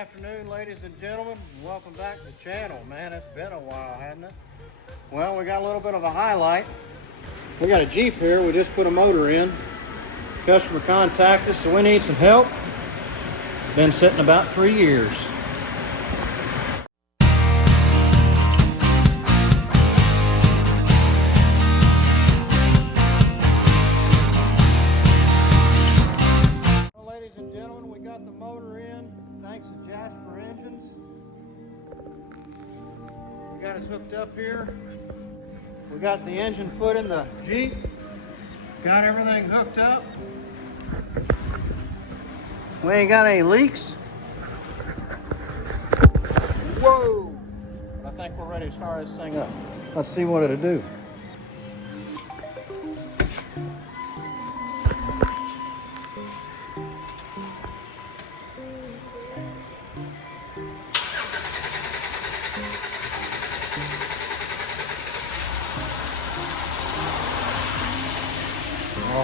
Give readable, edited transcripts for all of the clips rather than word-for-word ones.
afternoon, ladies and gentlemen. Welcome back to the channel. Man, it's been a while, hasn't it? Well, we got a little bit of a highlight. We got a Jeep here. We just put a motor in. Customer contacted us, so we need some help. Been sitting about 3 years. Ladies and gentlemen, we got the motor in thanks to Jasper Engines. We got us hooked up here. We got the engine put in the Jeep. Got everything hooked up. We ain't got any leaks. Whoa! I think we're ready to start this thing up. Let's see what it'll do.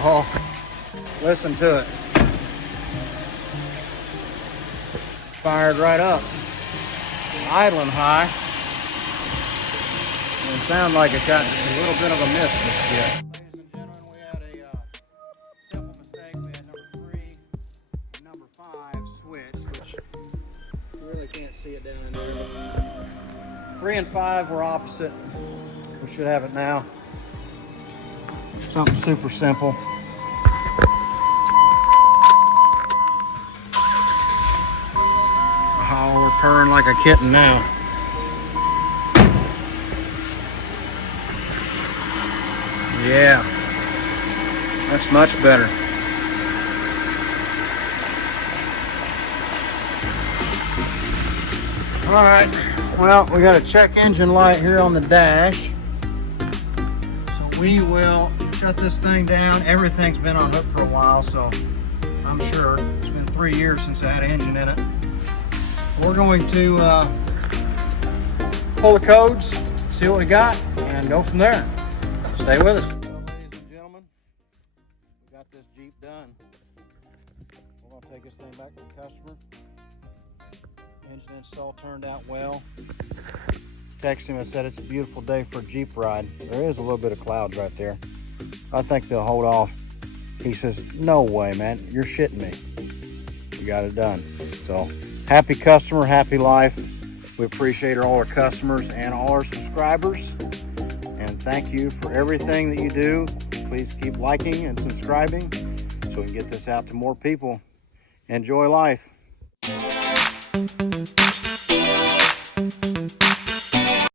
Oh, listen to it. Fired right up. Idling high. And it sounds like it got a little bit of a miss just yet. Ladies and gentlemen, we had a simple mistake. We had number 3 and number 5 switched, which you really can't see it down in there. 3 and 5 were opposite. We should have it now. Something super simple. Oh, we're purring like a kitten now. Yeah, that's much better. All right, well, we got a check engine light here on the dash. So we will shut this thing down. Everything's been on hook for a while, so I'm sure it's been 3 years since I had an engine in it. We're going to pull the codes, see what we got, and go from there. Stay with us. Well, ladies and gentlemen, we got this Jeep done. We're going to take this thing back to the customer. Engine install turned out well. Texted him and said it's a beautiful day for a Jeep ride. There is a little bit of clouds right there. I think they'll hold off. He says, no way, man, you're shitting me. We got it done. So happy customer, happy life. We appreciate all our customers and all our subscribers. And thank you for everything that you do. Please keep liking and subscribing so we can get this out to more people. Enjoy life.